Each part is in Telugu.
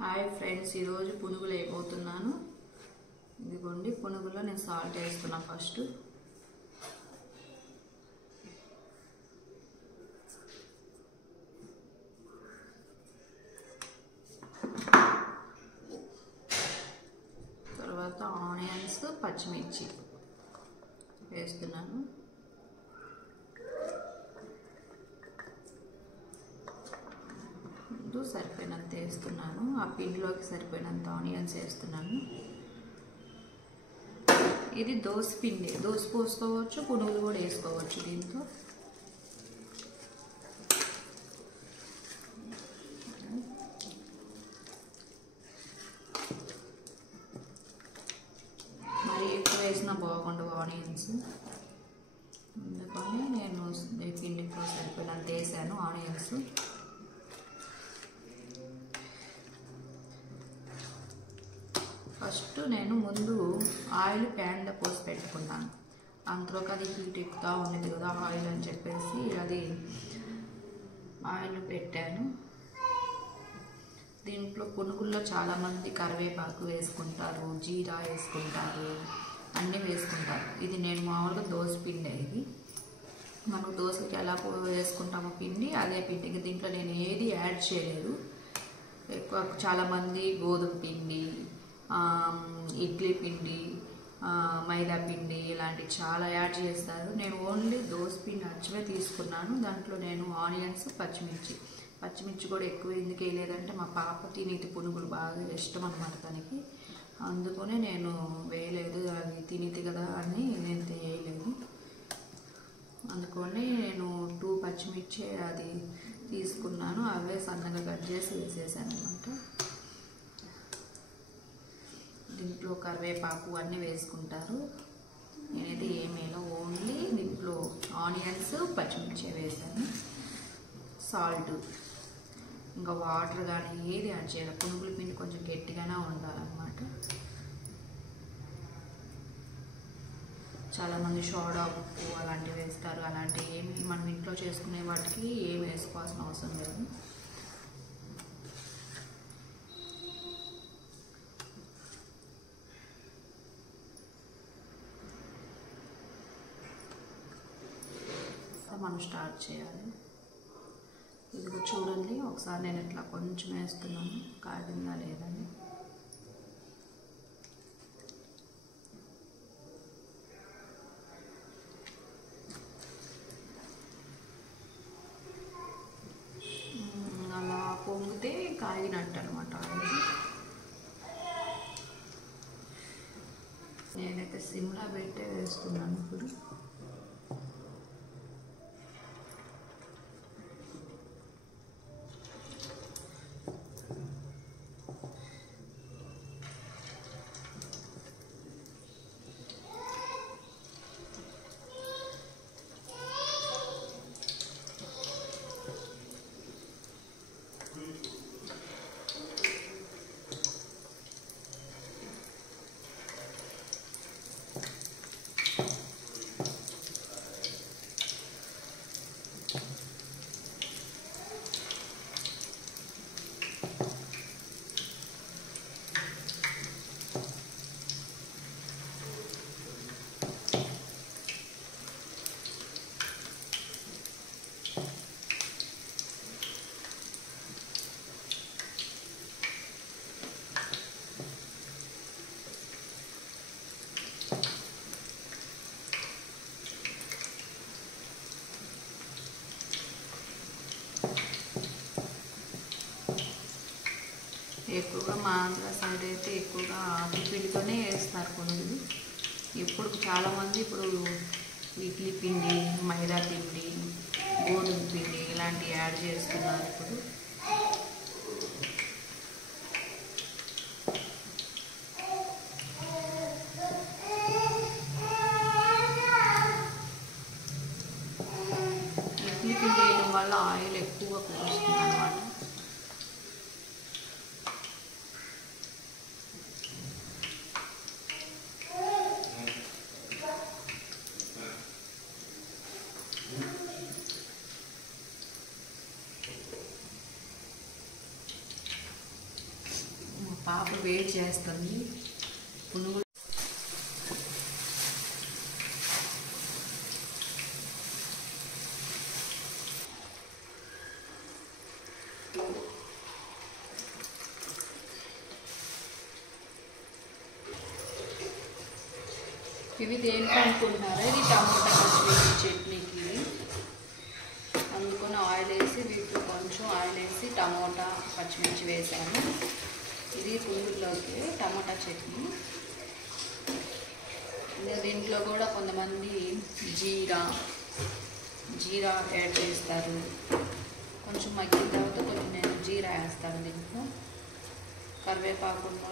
హాయ్ ఫ్రెండ్స్, ఈరోజు పునుగులు వేయబోతున్నాను. ఇదిగోండి పునుగులో నేను సాల్ట్ వేస్తున్నా. ఫస్ట్ తర్వాత ఆనియన్స్, పచ్చిమిర్చి వేస్తున్నాను. సరిపోయినంత వేస్తున్నాను. ఆ పిండిలోకి సరిపోయినంత ఆనియన్స్ వేస్తున్నాను. ఇది దోశ పిండి, దోశ పోసుకోవచ్చు, పునుగులు కూడా వేసుకోవచ్చు. దీంతో మరి ఎక్కువ వేసినా బాగుండవు ఆనియన్స్, అందుకని నేను పిండితో సరిపోయినంత వేసాను ఆనియన్స్. ఫస్ట్ నేను ముందు ఆయిల్ ప్యాన్లో పోసి పెట్టుకున్నాను. అంతలోకి అది హీట్ ఎక్కుతూ ఉండేది కదా ఆయిల్ అని చెప్పేసి అది ఆయిల్ పెట్టాను. దీంట్లో పునుగుల్లో చాలామంది కరివేపాకు వేసుకుంటారు, జీరా వేసుకుంటారు, అన్నీ వేసుకుంటారు. ఇది నేను మామూలుగా దోశ పిండి. ఇది మనం దోశకి ఎలా వేసుకుంటామో పిండి, అదే పిండి. దీంట్లో నేను ఏది యాడ్ చేయలేదు. ఎక్కువ చాలామంది గోధుమ పిండి, ఇడ్లీ పిండి, మైదా పిండి ఇలాంటివి చాలా యాడ్ చేస్తారు. నేను ఓన్లీ దోశ పిండి అచ్చమే తీసుకున్నాను. దాంట్లో నేను ఆనియన్స్, పచ్చిమిర్చి కూడా ఎక్కువ ఎందుకు వేయలేదంటే మా పాప తినేది పునుగులు బాగా ఇష్టం అన్నమాట తనకి, అందుకనే నేను వేయలేదు. అది తినేది కదా అని నేను వేయలేదు. అందుకని నేను 2 పచ్చిమిర్చి అది తీసుకున్నాను. అవే సన్నగా కట్ చేసి వేసేసాను అన్నమాట. దీంట్లో కరివేపాకు అన్నీ వేసుకుంటారు. నేనైతే ఏమేలా ఓన్లీ దీంట్లో ఆనియన్స్, పచ్చిమిర్చి వేసాను. సాల్ట్, ఇంకా వాటర్ కానీ ఏది యాడ్ చేయాలి. పునుగుల పిండి కొంచెం గట్టిగానే ఉండాలన్నమాట. చాలామంది సోడా ఉప్పు అలాంటివి వేస్తారు. అలాంటివి ఏమి మనం ఇంట్లో చేసుకునే వాటికి ఏమి వేసుకోవాల్సిన అవసరం లేదు. మనం స్టార్ట్ చేయాలి. ఇదిగో చూడండి, ఒకసారి నేను ఇట్లా కొంచెం వేస్తున్నాను, కాగిందా లేదని. అలా పొంగితే కాగినట్టు అనమాట. నేనైతే సిమ్లా పెట్టే వేస్తున్నాను. ఇప్పుడు ఎక్కువగా మా ఆంధ్ర సైడ్ అయితే ఎక్కువగా ఆకు పిండితోనే వేస్తారు పునుగులు. ఇప్పుడు చాలామంది ఇప్పుడు ఇడ్లీ పిండి, మైదా పిండి, గోధుమ పిండి ఇలాంటివి యాడ్ చేస్తున్నారు. ఇప్పుడు ఇడ్లీ పిండి వేయడం వల్ల ఆయిల్ ఎక్కువ కూరుస్తుంది అన్నమాట. పాప వెయిట్ చేస్తుంది. పునుగులు ఇవి దేనికి అనుకుంటున్నారా? ఇది టమాటా పచ్చిమిర్చి చట్నీకి. అందుకని ఆయిల్ వేసి వీటిలో కొంచెం ఆయిల్ వేసి టమాటా పచ్చిమిర్చి వేసాను. ఇది పునుగుల్లోకి టమాటా చట్నీ. దీంట్లో కూడా కొంతమంది జీరా యాడ్ చేస్తారు. కొంచెం మగ్గిన తర్వాత కొంచెం నేను జీరా వేస్తాను. దీంట్లో కరివేపాకు కొంచెం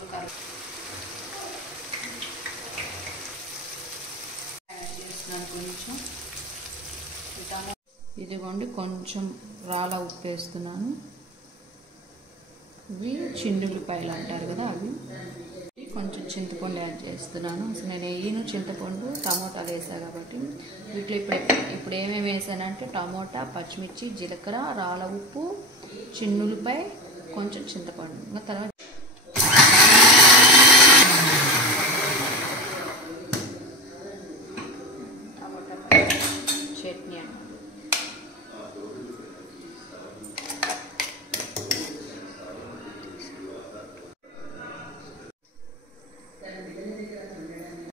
ఇదిగోండి, కొంచెం రాళ్ళ ఉప్పు వేస్తున్నాను. ఇవి చిండులపాయలు అంటారు కదా, అవి. కొంచెం చింతపండు యాడ్ చేస్తున్నాను. అసలు నేను వేయను చింతపండు, టమోటాలు వేసా కాబట్టి. వీటిలో ఇప్పుడు ఏమేమి వేసానంటే టమోటా, పచ్చిమిర్చి, జీలకర్ర, రాళ్ళ ఉప్పు, చిన్నులపాయ, కొంచెం చింతపండు. తర్వాత